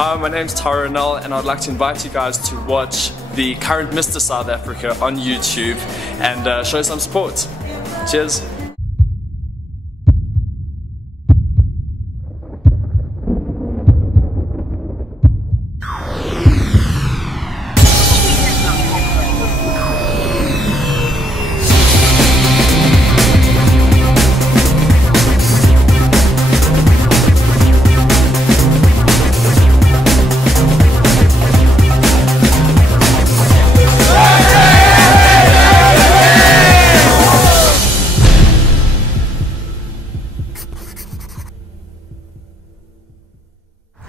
Hi, my name's Tyrone and I'd like to invite you guys to watch the current Mr. South Africa on YouTube and show some support. Cheers!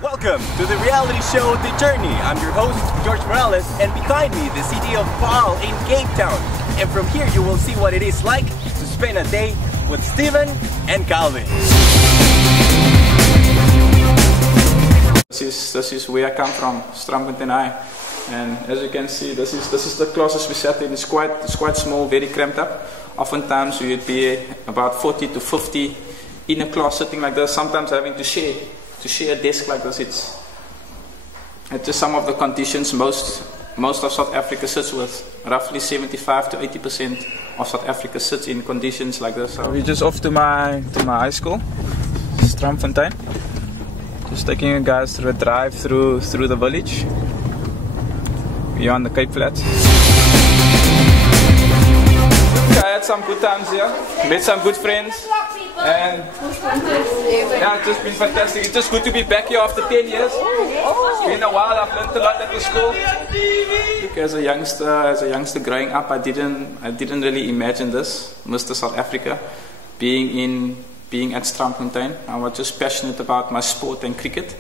Welcome to the reality show The Journey. I'm your host, George Morales, and behind me, the city of Paarl in Cape Town. And from here, you will see what it is like to spend a day with Steven and Calvin. This is where I come from, Strandfontein. And as you can see, this is the classes we sat in. It's quite small, very cramped up. Oftentimes we would be about 40 to 50 in a class sitting like this, sometimes having to share a desk like this. It's just some of the conditions most of South Africa sits with. Roughly 75 to 80% of South Africa sits in conditions like this. So we're just off to my high school, Strandfontein. Just taking you guys through a drive through the village. We're on the Cape Flats. I had some good times here, met some good friends. And yeah, it's just been fantastic. It's just good to be back here after 10 years. It's been a while. I've learned a lot at the school. Look, as a youngster growing up, I didn't really imagine this, Mr. South Africa, being at Strandfontein. I was just passionate about my sport and cricket.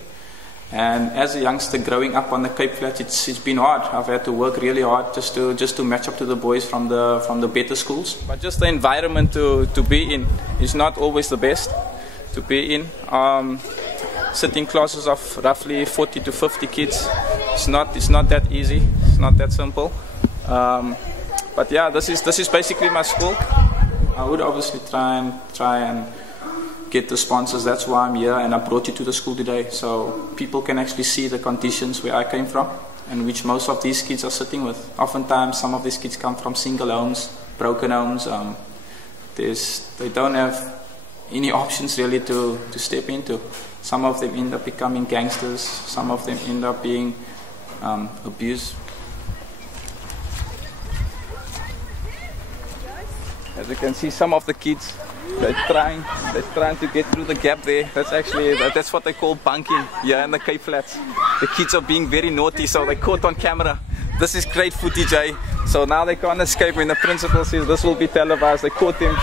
And as a youngster growing up on the Cape Flats, it's been hard. I've had to work really hard just to match up to the boys from the better schools. But just the environment to be in is not always the best to be in. Sitting classes of roughly 40 to 50 kids, it's not that easy. It's not that simple. But yeah, this is basically my school. I would obviously try and get the sponsors. That's why I'm here, and I brought you to the school today so people can actually see the conditions where I came from and which most of these kids are sitting with. Oftentimes some of these kids come from single homes, broken homes. They don't have any options really to step into. Some of them end up becoming gangsters, some of them end up being abused. As you can see, some of the kids, they're trying to get through the gap there. That's what they call bunking here in the Cape Flats. The kids are being very naughty, so they're caught on camera. This is great footage, eh? So now they can't escape when the principal says this will be televised. They caught them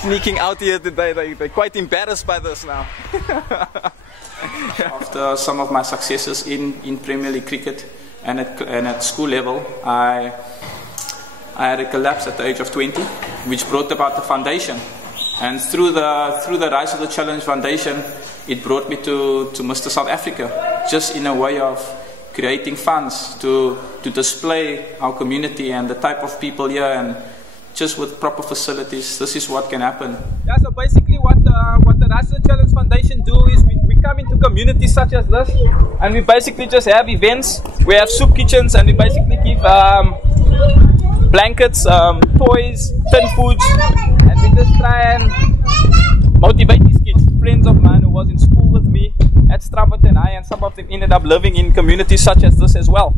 sneaking out here today. They're quite embarrassed by this now. After some of my successes in Premier League cricket and at school level, I had a collapse at the age of 20, which brought about the foundation. And through the Rise of the Challenge Foundation, it brought me to Mr. South Africa, just in a way of creating funds to display our community and the type of people here, and just with proper facilities, this is what can happen. Yeah, so basically what the Rise of the Challenge Foundation do is we come into communities such as this, and we basically just have events. We have soup kitchens, and we basically give blankets, toys, tin foods, and we just try and motivate these kids. Friends of mine who was in school with me at Strandfontein, and some of them ended up living in communities such as this as well.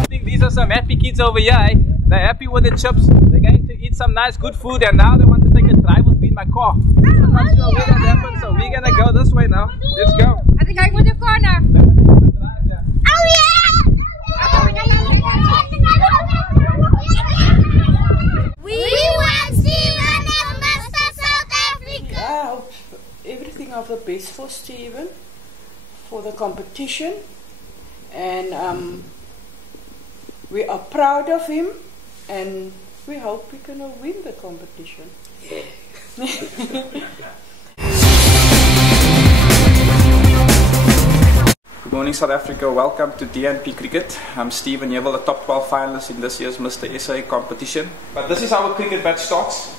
I think these are some happy kids over here, eh? They're happy with the chips, they're going to eat some nice good food, and now they want to take a drive with me in my car. I'm not sure where that happened, so we're gonna go this way now. Let's go. I think I go with the car now. Oh yeah! We want Steven and Mr. South Africa! I hope everything of the best for Steven, for the competition, and we are proud of him, and we hope we're going to win the competition. Good morning, South Africa. Welcome to DNP Cricket. I'm Steven Yevel, a top 12 finalist in this year's Mr. SA competition. But this is how a cricket match starts.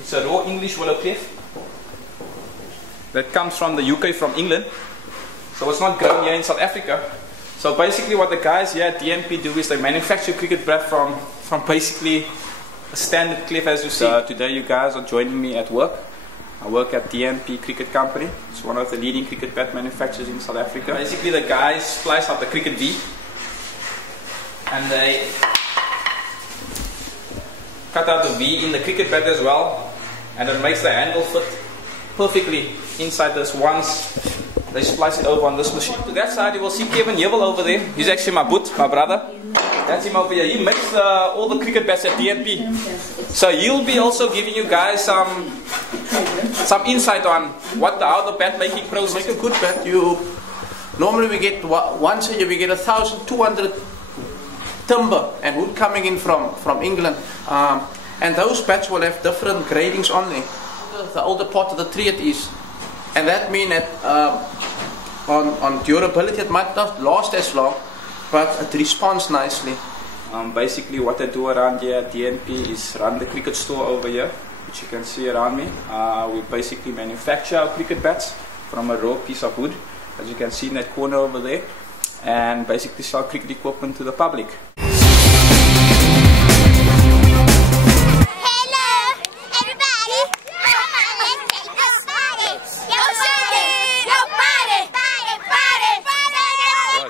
It's a raw English willow cliff. that comes from the UK, from England. So it's not grown here in South Africa. So basically what the guys here at DNP do is they manufacture cricket bat from basically a standard clip as you see. Today you guys are joining me at work. I work at DNP Cricket Company. It's one of the leading cricket bat manufacturers in South Africa. Basically the guys splice out the cricket V and they cut out the V in the cricket bat as well, and it makes the handle fit perfectly inside this once they splice it over on this machine. To that side you will see Kevin Yebel over there. He's actually my boot, my brother. That's him over here. He makes all the cricket bats at DNP. So he'll be also giving you guys some insight on how the bat making process. Make a good bat. Normally we get once a year we get 1,200 timber and wood coming in from England, and those bats will have different gradings on there. The older part of the tree it is, and that means that on durability it might not last as long, but it responds nicely. Basically what I do around here at DNP is run the cricket store over here, which you can see around me. We basically manufacture our cricket bats from a raw piece of wood, as you can see in that corner over there, and basically sell cricket equipment to the public.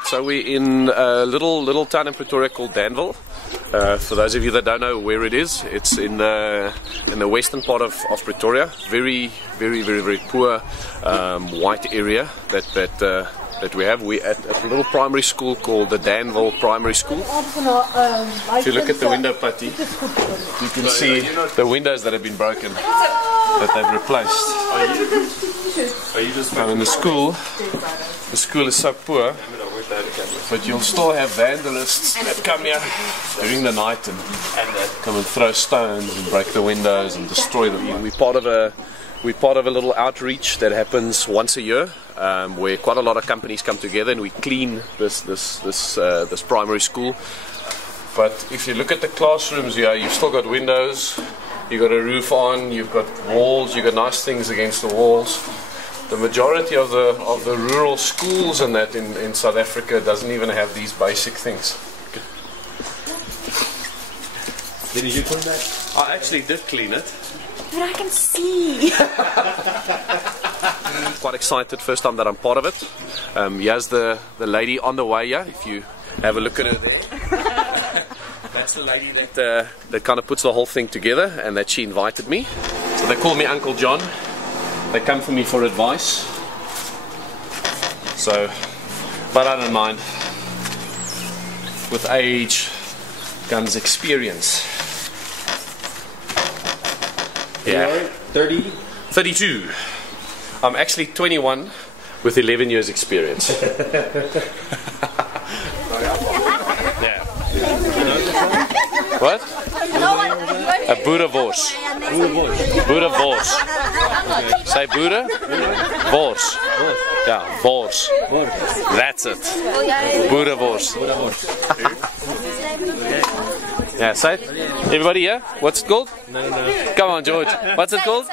So we're in a little town in Pretoria called Danville. For those of you that don't know where it is, it's in the western part of Pretoria. Very poor white area that we have. We're at a little primary school called the Danville Primary School. If you look at the window, Patty, you can see the windows that have been broken, that they've replaced. So in the school is so poor, but you'll still have vandalists that come here during the night and come and throw stones and break the windows and destroy them. We're part of a little outreach that happens once a year, where quite a lot of companies come together and we clean this primary school. But if you look at the classrooms here, you've still got windows, you've got a roof on, you've got walls, you've got nice things against the walls. The majority of the rural schools and that in South Africa doesn't even have these basic things. Did you clean that? I actually did clean it. But I can see. Quite excited, first time that I'm part of it. Here's the lady on the way here, if you have a look at her there. That's the lady that kind of puts the whole thing together, and that she invited me. So they call me Uncle John. They come for me for advice. So, but I don't mind. With age comes experience. Yeah. 30? 32. I'm actually 21 with 11 years experience. Yeah. What? A Buddha Vors. Buddha Vors. Say Buddha? Vors. Yeah, Vors. That's it. Buddha Vors. Yeah, say it. Everybody here? What's it called? No. Come on, George. What's it called?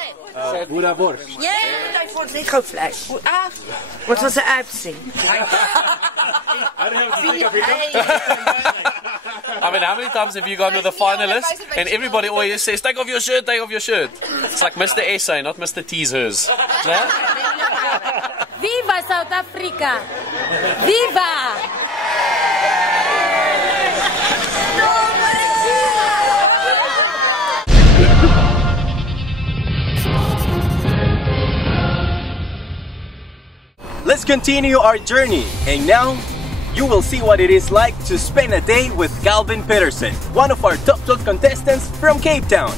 Buddha Vors. Ja, dat wordt niet goed vlees. Wat was de uitzien? I mean, how many times have you gone with a finalist and everybody always says, take off your shirt, take off your shirt. It's like Mr. Essay, not Mr. Teasers. No? Viva South Africa! Viva! Let's continue our journey, and now you will see what it is like to spend a day with Calvin Peterson, one of our top 12 contestants from Cape Town.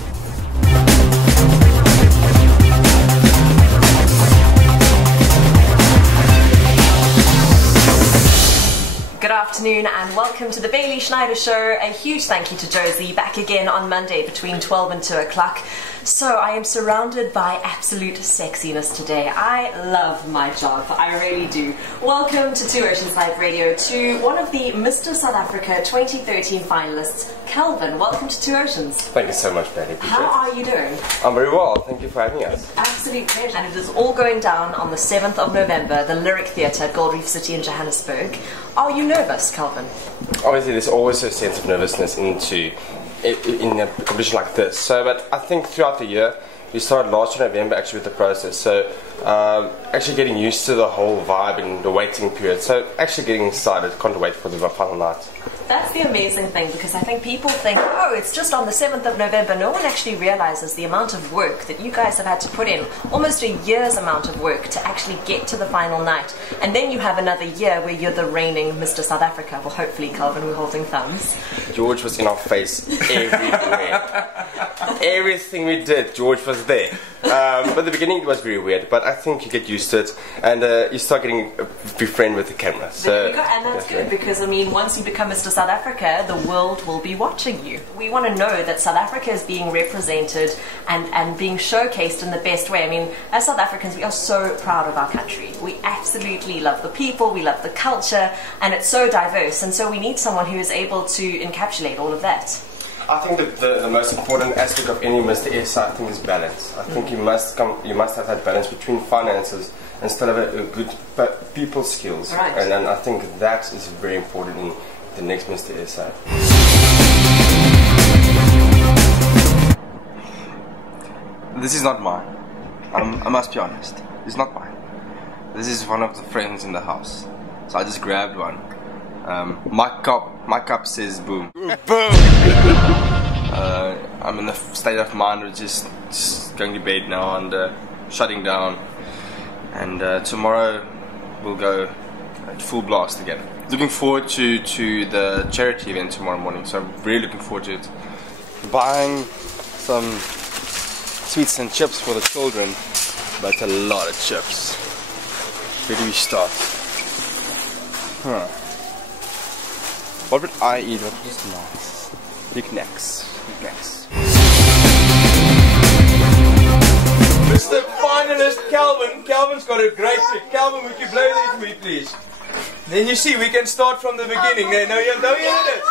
Good afternoon and welcome to the Bailey Schneider Show. A huge thank you to Josie, back again on Monday between 12 and 2 o'clock. So I am surrounded by absolute sexiness today. I love my job, I really do. Welcome to Two Oceans Live Radio, to one of the Mr. South Africa 2013 finalists, Calvin, welcome to Two Oceans. Thank you so much, Betty. How are you doing? I'm very well, thank you for having us. Absolute pleasure. And it is all going down on the 7th of November, the Lyric Theatre at Gold Reef City in Johannesburg. Are you nervous, Calvin? Obviously, there's always a sense of nervousness in a competition like this. So, but I think throughout the year, we started last November actually with the process. So, actually getting used to the whole vibe and the waiting period. So, actually getting excited. Can't wait for the final night. That's the amazing thing, because I think people think, oh, it's just on the 7th of November. No one actually realizes the amount of work that you guys have had to put in. Almost a year's amount of work to actually get to the final night. And then you have another year where you're the reigning Mr. South Africa. Well, hopefully, Calvin, we're holding thumbs. George was in our face everywhere. Everything we did, George was there. But the beginning it was very weird, but I think you get used to it, and you start getting befriended with the camera. So there we go, and that's good, because I mean, once you become Mr. South Africa, the world will be watching you. We want to know that South Africa is being represented and being showcased in the best way. I mean, as South Africans, we are so proud of our country. We absolutely love the people, we love the culture, and it's so diverse, and so we need someone who is able to encapsulate all of that. I think the most important aspect of any Mr. SA, I think, is balance. I think you must have that balance between finances and still have a good people skills. Right. And I think that is very important in the next Mr. SA. This is not mine. I must be honest. It's not mine. This is one of the friends in the house. So I just grabbed one. My cup says boom. Boom! I'm in the state of mind of just going to bed now and shutting down. And tomorrow we'll go at full blast again. Looking forward to the charity event tomorrow morning, so I'm really looking forward to it. Buying some sweets and chips for the children, but a lot of chips. Where do we start? What would I eat? What was nice? Big necks. Big necks. Mr. Finalist Calvin. Calvin's got a great pick. Calvin, would you blow that for me, please? Then you see, we can start from the beginning. No, you heard it?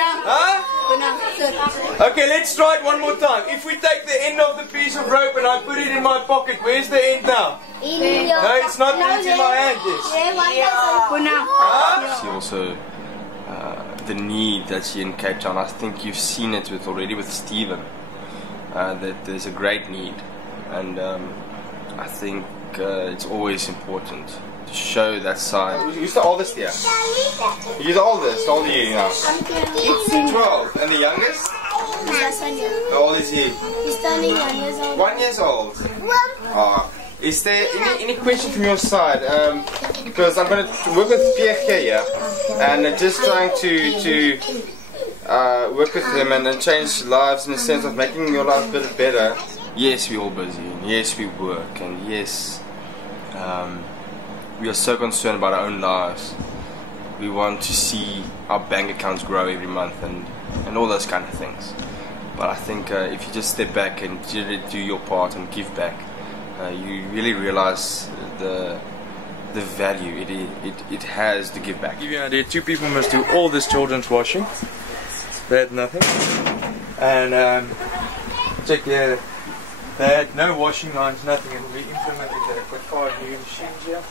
Huh? Okay, let's try it one more time. If we take the end of the piece of rope and I put it in my pocket, where's the end now? No, it's not. It's in my hand. Yes. See also the need that's here in Cape Town. I think you've seen it already with Stephen. That there's a great need, and I think it's always important to show that side. Who's the oldest here? You're the oldest. How old are you now? 12. And the youngest? How old is he? He's turning 1 year old. 1 year old. Is there any question from your side? Because I'm going to work with Pierre here, and just trying to work with him and change lives in the sense of making your life a bit better. Yes, we're all busy, and yes, we work, and yes, we are so concerned about our own lives. We want to see our bank accounts grow every month and all those kind of things. But I think if you just step back and do your part and give back, you really realize the value it has to give back. Give you an idea, 2 people must do all this children's washing. They had nothing. And check here, they had no washing lines, nothing, and we implemented that. Got 5 new machines here.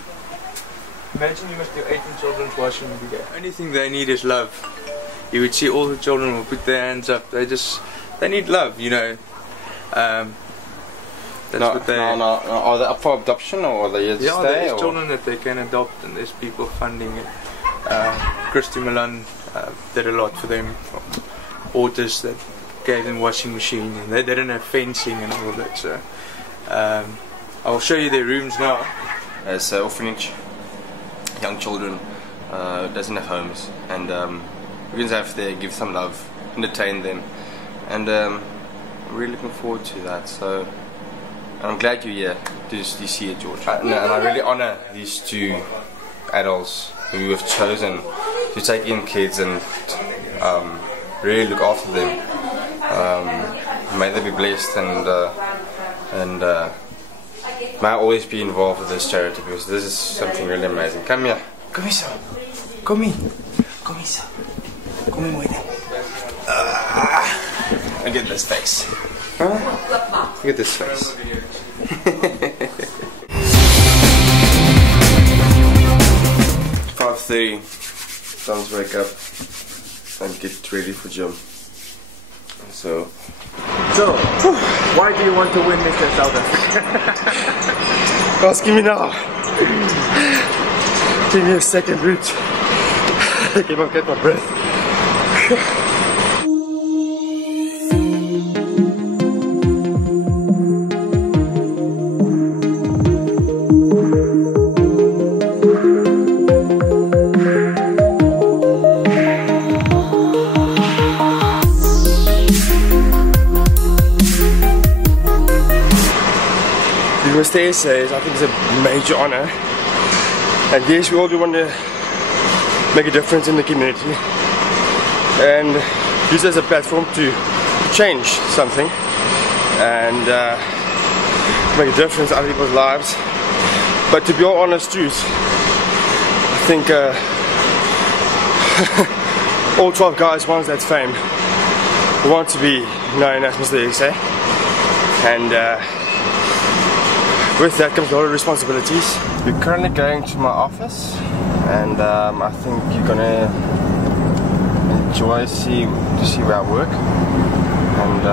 Imagine you must do 18 children's washing every day. Only thing they need is love. You would see all the children will put their hands up. They need love, you know. That's what they... Are they up for adoption, or are they here to stay? There's children that they can adopt, and there's people funding it. Christy Milan did a lot for them. Authors that gave them washing machine, and they didn't have fencing and all that. So I'll show you their rooms now. As an orphanage, young children doesn't have homes, and we're going to have to give some love, entertain them, and I'm really looking forward to that. So I'm glad you're here to see it, George. And I really honor these 2 adults who have chosen to take in kids and really look after them. May they be blessed, and may I always be involved with this charity, because this is something really amazing. Come here. Come here, sir. Come in. Come in, sir. Come in with them. his face. Huh? Look at this face. 5:30. Time to wake up and get ready for gym. So, why do you want to win Mr. South Africa? asking me now. Give me a second, Rudi. I can't get my breath. Mr. Essays, I think it's a major honor, and yes, we all do want to make a difference in the community and use it as a platform to change something and make a difference in other people's lives. But to be all honest truth, I think all 12 guys want that fame, want to be known as Mr. Essay, and with that comes a lot of responsibilities. We're currently going to my office, and I think you're gonna enjoy to see where I work. And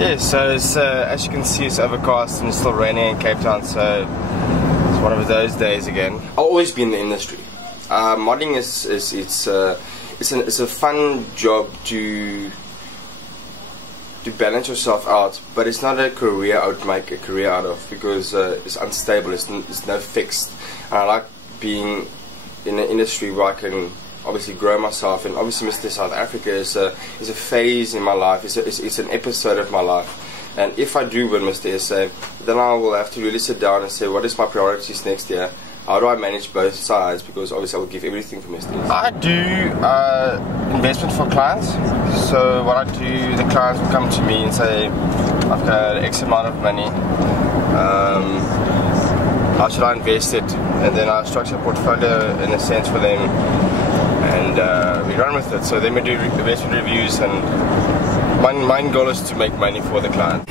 yeah, so it's, as you can see, it's overcast and it's still raining in Cape Town, so it's one of those days again. I've always been in the industry. Modeling it's a fun job to balance yourself out, but it's not a career I would make a career out of, because it's unstable, it's no fixed, and I like being in an industry where I can obviously grow myself. And obviously Mr. South Africa is a phase in my life, it's an episode of my life, and if I do win Mr. SA, then I will have to really sit down and say, what is my priorities next year? How do I manage both sides? Because obviously I will give everything for Mr. SA. I do investment for clients. So what I do, the clients will come to me and say, I've got X amount of money, how should I invest it? And then I structure a portfolio in a sense for them, and we run with it. So then we do investment reviews, and my goal is to make money for the client.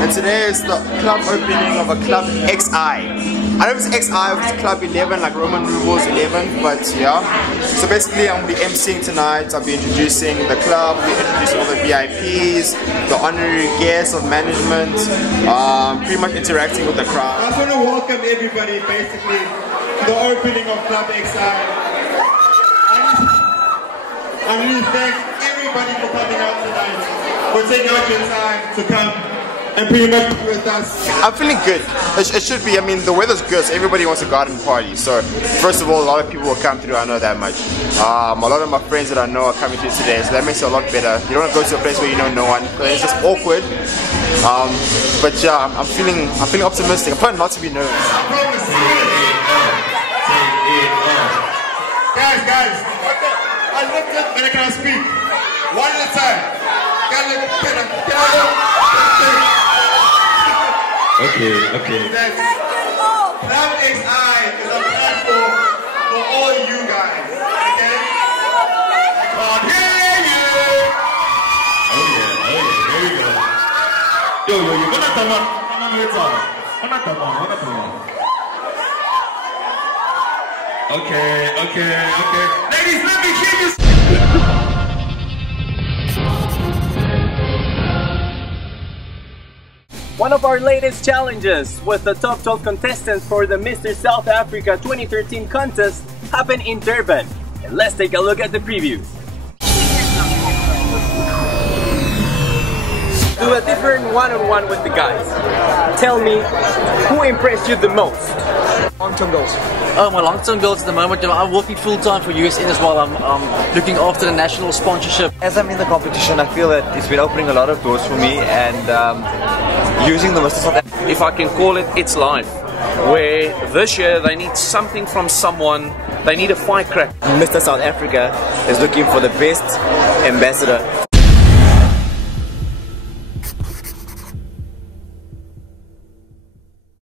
And today is the club opening of a Club XI. I don't know if it's XI or if it's Club 11, like Roman numerals 11, but yeah. So basically I'm going to be emceeing tonight. I'll be introducing the club, I'll be introducing all the VIPs, the honorary guests of management, pretty much interacting with the crowd. I just want to welcome everybody basically to the opening of Club XI. I really thank everybody for coming out tonight, for taking out your time to come and pretty much be with us. I'm feeling good. It should be. I mean, the weather's good, so everybody wants a garden party. So, first of all, a lot of people will come through. I know that much. A lot of my friends that I know are coming through today, so that makes it a lot better. You don't want to go to a place where you know no one, because it's just awkward. But yeah, I'm feeling optimistic. I'm trying not to be nervous. Guys, okay. I looked at when I can speak. One at a time. Okay. Club XI is a platform for all you guys. Okay? I can't hear you. Oh yeah, there we go. Yo, you're gonna come on. Okay. Ladies, let me hear you. One of our latest challenges with the top 12 contestants for the Mr. South Africa 2013 contest happened in Durban. And let's take a look at the previews. Do a different one-on-one with the guys. Tell me, who impressed you the most? Long-term goals. Oh, my long-term goals at the moment, I'm working full-time for USN as well. I'm looking after the national sponsorship. As I'm in the competition, I feel that it's been opening a lot of doors for me, and using the Mr. South Africa. If I can call it, it's life. Where this year they need something from someone, they need a firecracker. Mr. South Africa is looking for the best ambassador.